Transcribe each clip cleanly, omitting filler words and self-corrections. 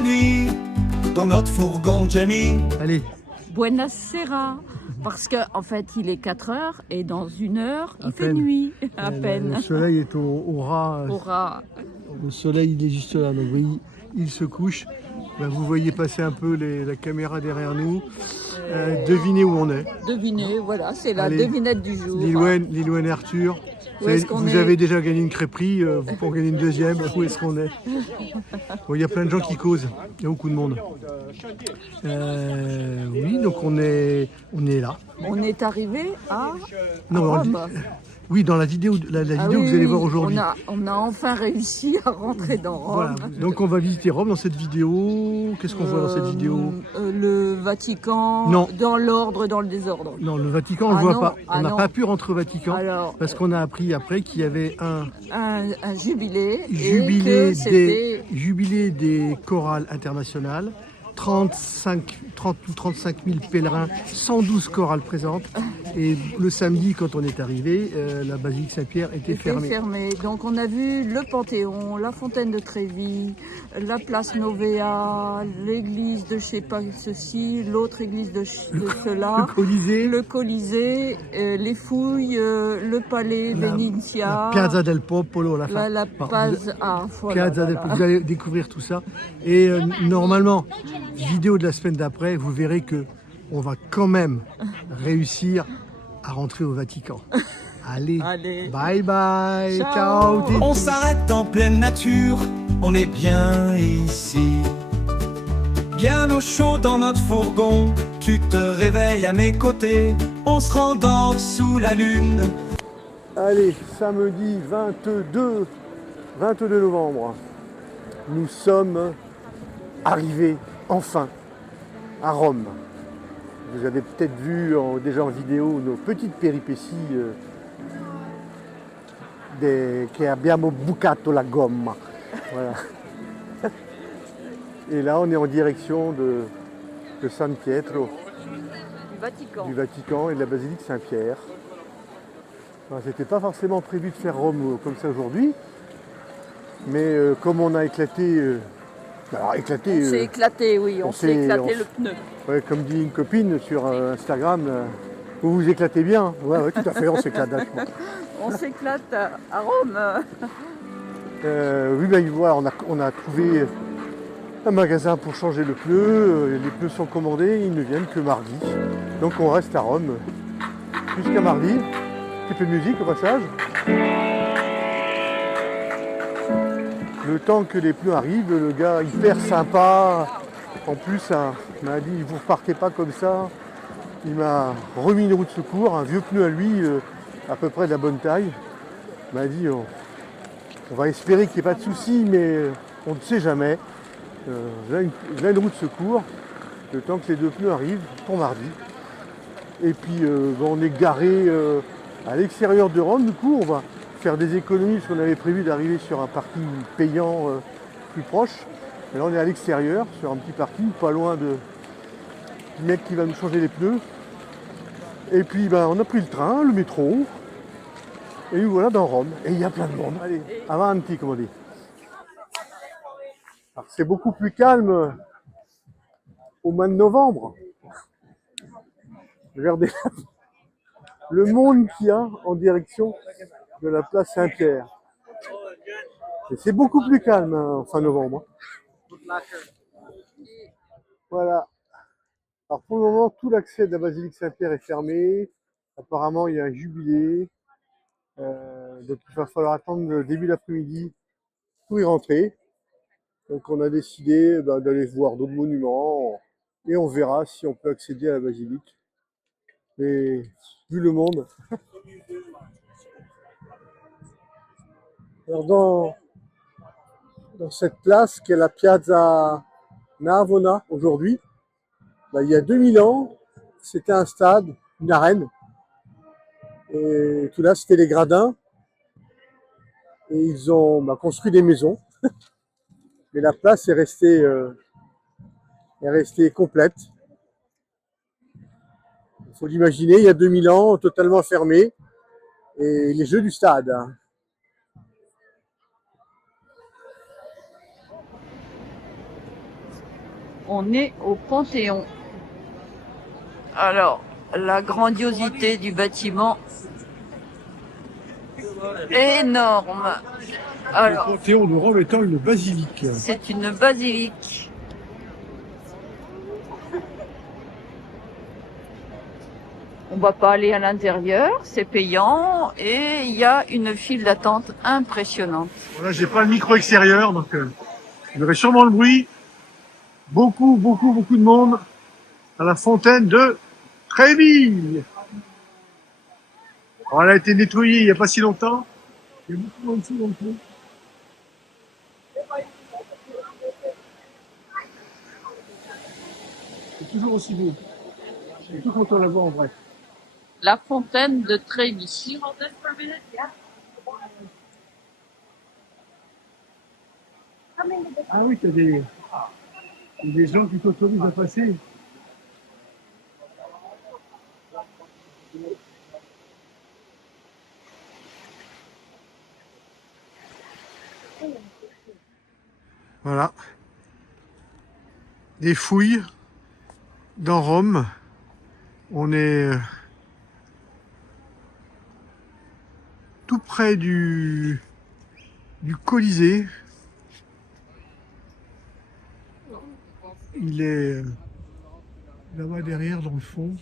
la nuit dans notre fourgon Jenny. Allez, Buonasera, parce que en fait il est 4 heures et dans 1 heure il À fait peine. nuit, à peine. Le soleil est au ras. Aura. Le soleil il est juste là, donc oui, il se couche. Là, vous voyez passer un peu la caméra derrière nous. Devinez où on est. Devinez, voilà, c'est la Allez. devinette du jour. Lilouane et Arthur. Où est-ce qu'on Vous est avez déjà gagné une crêperie, vous pouvez en gagner une deuxième. Où est-ce qu'on est? Bon, il y a plein de gens qui causent, il y a beaucoup de monde. Oui, donc on est là. On est arrivé à Non, on Rome. oui, dans la vidéo, la Ah vidéo oui, que vous allez voir oui, aujourd'hui. on a enfin réussi à rentrer dans Rome. Voilà, donc on va visiter Rome dans cette vidéo. Qu'est-ce qu'on voit dans cette vidéo? Le Vatican, Non. dans l'ordre, dans le désordre. Non, le Vatican, on Ah le voit non, pas. ah On n'a non. pas pu rentrer au Vatican Alors, parce qu'on a appris après qu'il y avait un jubilé, et que jubilé des chorales internationales. 30 ou 35 000 pèlerins, 112 chorales présentes. Et le samedi, quand on est arrivé, la basilique Saint-Pierre était fermée. Donc on a vu le Panthéon, la fontaine de Trévi, la place Novea, l'église de je sais pas ceci, l'autre église de cela, le Colisée, les fouilles, le palais Venezia, la Piazza del Popolo, voilà. Piazza del Popolo. Vous allez découvrir tout ça. Et normalement, vidéo de la semaine d'après, vous verrez que on va quand même réussir à rentrer au Vatican. Allez. Bye bye, ciao. On s'arrête en pleine nature, on est bien ici. Bien au chaud dans notre fourgon, tu te réveilles à mes côtés, on se rendort sous la lune. Allez, samedi 22 novembre, nous sommes arrivés enfin à Rome. Vous avez peut-être vu déjà en vidéo nos petites péripéties che abbiamo bucato la gomma. Voilà. Et là, on est en direction de San Pietro, du Vatican et de la basilique Saint-Pierre. Enfin, c'était pas forcément prévu de faire Rome comme ça aujourd'hui, mais comme on a éclaté... On s'est éclaté, oui, on s'est éclaté le pneu. Ouais, comme dit une copine sur Instagram, vous vous éclatez bien. Ouais, tout à fait, on s'éclate vachement. On s'éclate à Rome. Oui, ben, voilà, on a trouvé un magasin pour changer le pneu. Les pneus sont commandés, ils ne viennent que mardi. Donc on reste à Rome jusqu'à mardi. Un petit peu de musique au passage. Le temps que les pneus arrivent, le gars hyper sympa, en plus m'a dit vous ne repartez pas comme ça. Il m'a remis une roue de secours, un vieux pneu à lui, à peu près de la bonne taille. Il m'a dit on va espérer qu'il n'y ait pas de soucis, mais on ne sait jamais. Là une roue de secours, le temps que les deux pneus arrivent pour mardi. Et puis on est garé à l'extérieur de Rome, du coup on va faire des économies parce qu'on avait prévu d'arriver sur un parking payant plus proche. Mais là on est à l'extérieur, sur un petit parking, pas loin du mec qui va nous changer les pneus. Et puis on a pris le train, le métro, et nous voilà dans Rome. Et il y a plein de monde. Allez, avanti comme on dit. Alors, c'est beaucoup plus calme au mois de novembre. Regardez le monde qu'il y a en direction de la place Saint-Pierre. Et c'est beaucoup plus calme en fin novembre. Voilà. Alors pour le moment, tout l'accès de la basilique Saint-Pierre est fermé. Apparemment, il y a un jubilé. Donc il va falloir attendre le début d'après-midi pour y rentrer. Donc on a décidé d'aller voir d'autres monuments et on verra si on peut accéder à la basilique. Mais vu le monde... Alors dans cette place qui est la Piazza Navona aujourd'hui, il y a 2000 ans, c'était un stade, une arène. Et tout là, c'était les gradins. Et ils ont construit des maisons. Mais la place est restée complète. Il faut l'imaginer, il y a 2000 ans, totalement fermé. Et les jeux du stade. On est au Panthéon. Alors, la grandiosité du bâtiment, énorme. Alors, Le Panthéon de Rome étant une basilique. c'est une basilique. On va pas aller à l'intérieur, c'est payant et il y a une file d'attente impressionnante. Voilà, j'ai pas le micro extérieur, donc vous aurez sûrement le bruit. Beaucoup de monde à la fontaine de Trévi. Alors, elle a été nettoyée il n'y a pas si longtemps. Il y a beaucoup de monde dans le fond. C'est toujours aussi beau. Je suis tout content de la voir en vrai. La fontaine de Trévi. Ah oui, il y a des gens qui t'autorisent à passer. Voilà. Des fouilles dans Rome. On est tout près du Colisée. Il est là-bas derrière dans le fond.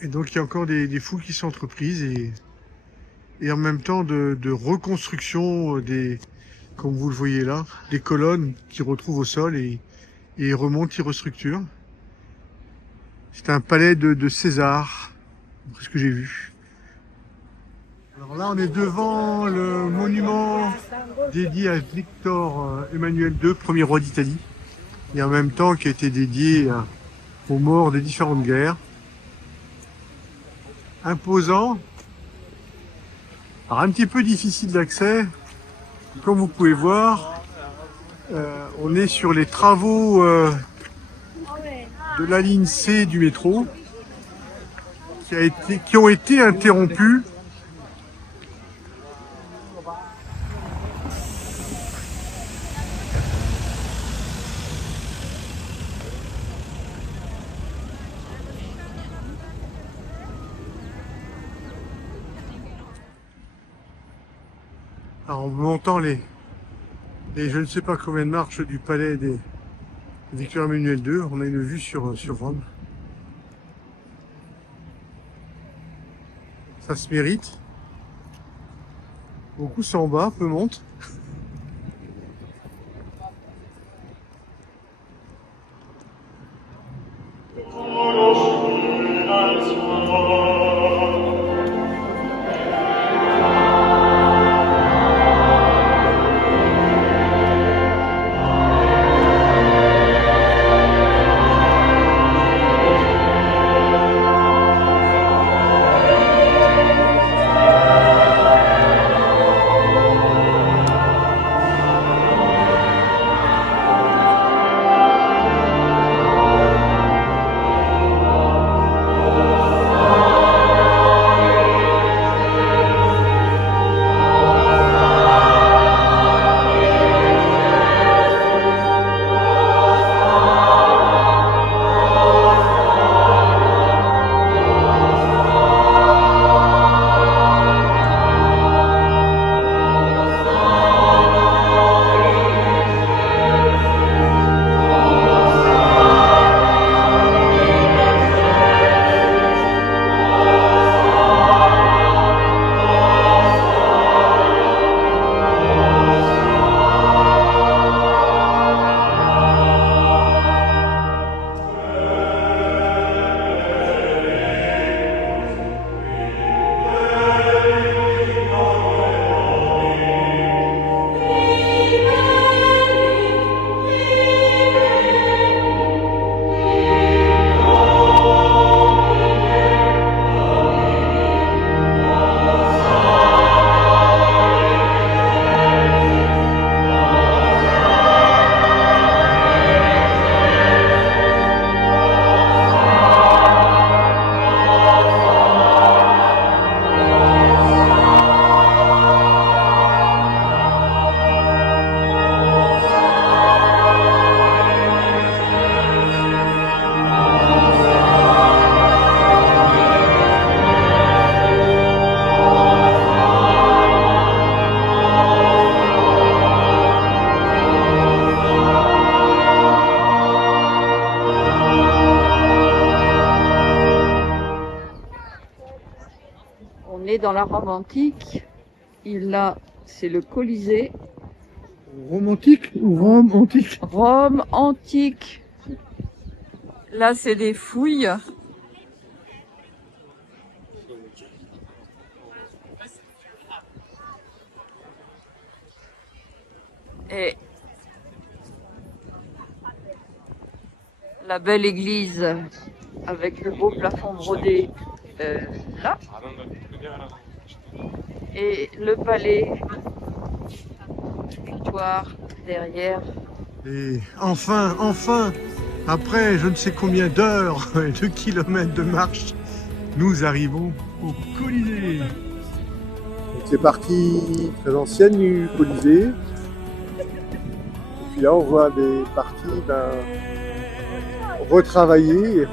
Et donc il y a encore des fouilles qui sont entreprises et en même temps de reconstruction comme vous le voyez là, des colonnes qui retrouvent au sol et ils remontent, ils restructurent. C'est un palais de César, d'après ce que j'ai vu. Alors là, on est devant le monument dédié à Victor Emmanuel II, premier roi d'Italie, et en même temps qui a été dédié aux morts des différentes guerres. Imposant, alors un petit peu difficile d'accès. Comme vous pouvez voir, on est sur les travaux de la ligne C du métro qui ont été interrompus. Alors, en montant les je ne sais pas combien de marches du palais des Victor Emmanuel II, on a une vue sur Rome. Ça se mérite. Beaucoup sont en bas, peu montent. On est dans la Rome antique. C'est le Colisée. Romantique ou Rome antique? Rome antique. Là, c'est des fouilles. Et la belle église avec le beau plafond brodé là. Et le palais victoire derrière. Et enfin, après je ne sais combien d'heures et de kilomètres de marche, nous arrivons au Colisée. C'est partie très ancienne du Colisée. Et puis là, on voit des parties retravaillées,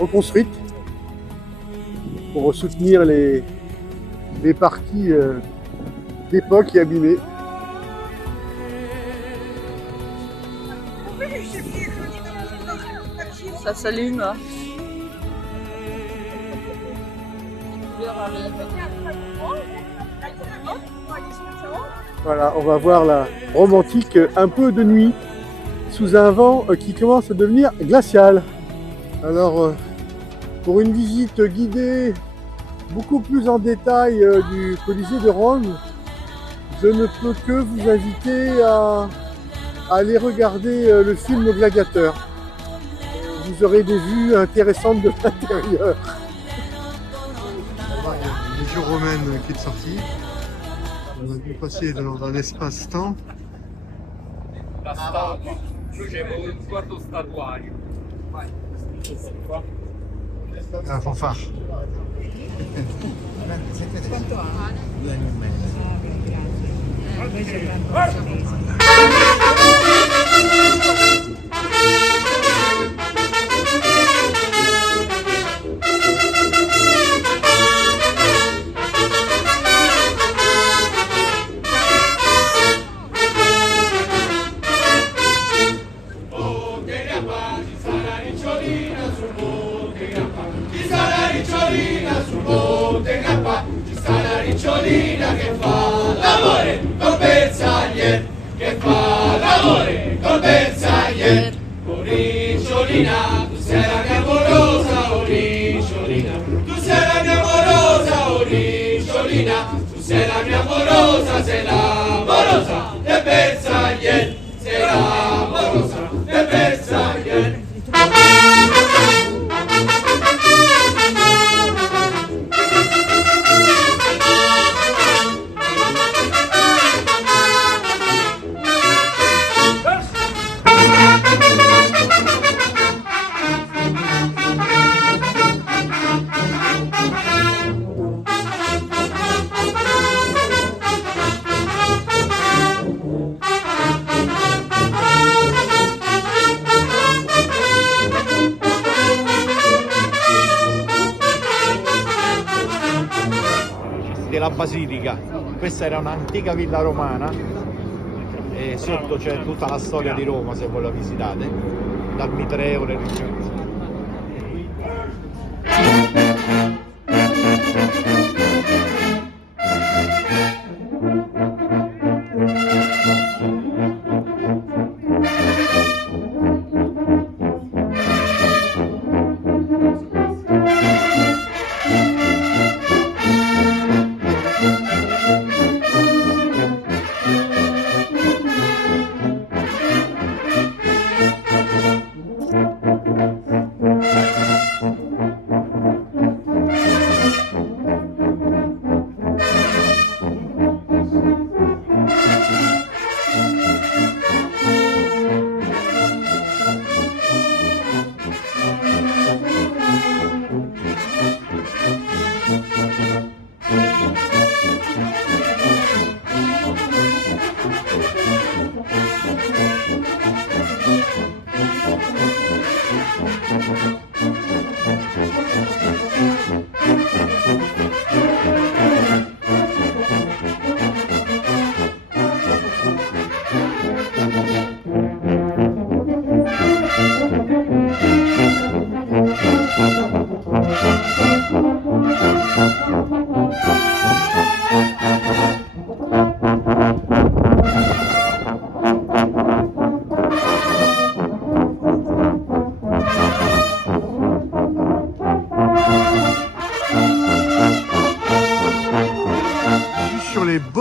reconstruites pour soutenir les parties d'époque et abîmées. Ça s'allume. Voilà, on va voir la Rome antique un peu de nuit, sous un vent qui commence à devenir glacial. Alors, pour une visite guidée beaucoup plus en détail du Colisée de Rome, je ne peux que vous inviter à aller regarder le film Gladiateur. Vous aurez des vues intéressantes de l'intérieur. Il y a une légion romaine qui est sortie. On a dû passer dans un espace-temps. La fanfare. Della Basilica. Questa era un'antica villa romana e sotto c'è tutta la storia di Roma, se voi la visitate, dal Mitreo, le Rinascimento.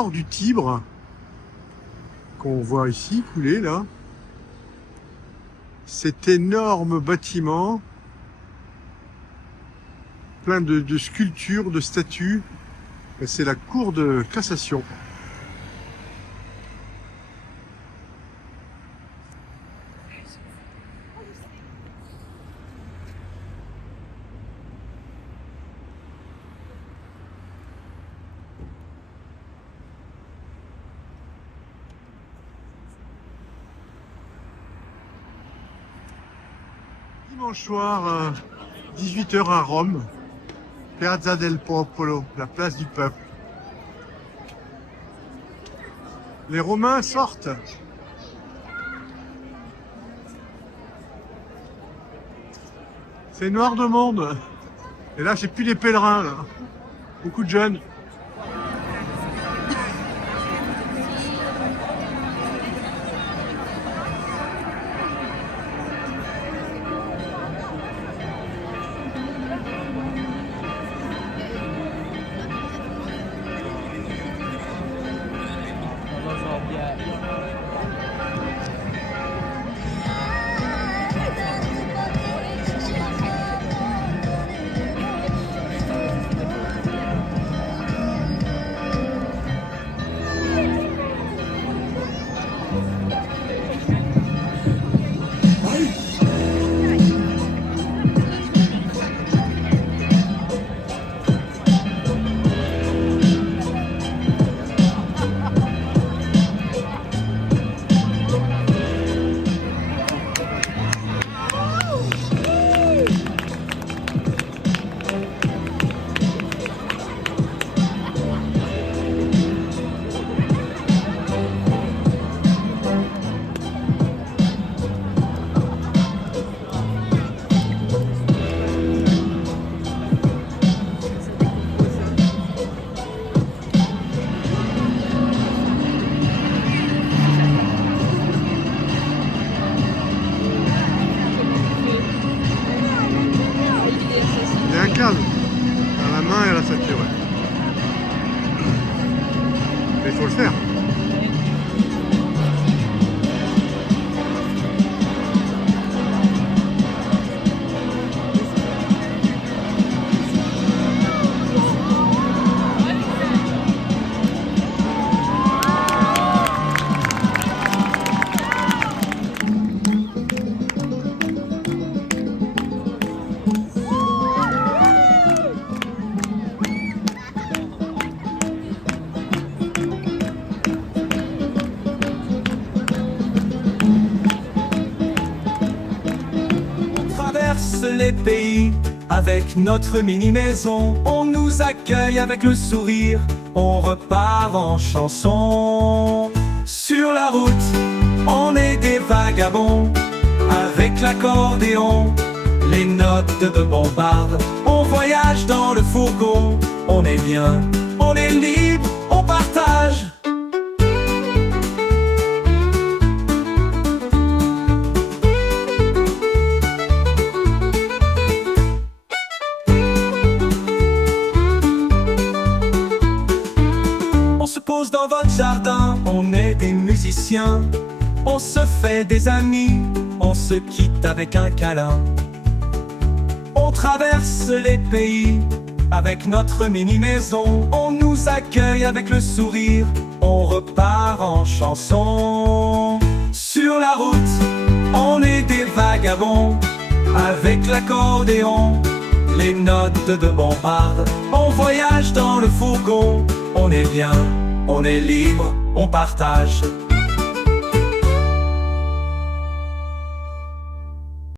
bord du Tibre, qu'on voit ici couler là. Cet énorme bâtiment, plein de sculptures, de statues. C'est la cour de cassation. Dimanche soir, 18 h à Rome, Piazza del Popolo, la place du peuple. Les Romains sortent. C'est noir de monde. Et là, c'est plus les pèlerins, là. Beaucoup de jeunes. À la main et à la ceinture. Ouais. Mais il faut le faire. Les pays avec notre mini-maison, on nous accueille avec le sourire, on repart en chanson. Sur la route, on est des vagabonds, avec l'accordéon, les notes de bombarde. On voyage dans le fourgon, on est bien, on est libre, on partage. Dans votre jardin, on est des musiciens, on se fait des amis, on se quitte avec un câlin. On traverse les pays avec notre mini-maison, on nous accueille avec le sourire, on repart en chanson. Sur la route, on est des vagabonds, avec l'accordéon, les notes de bombarde. On voyage dans le fourgon, on est bien, on est libre, on partage.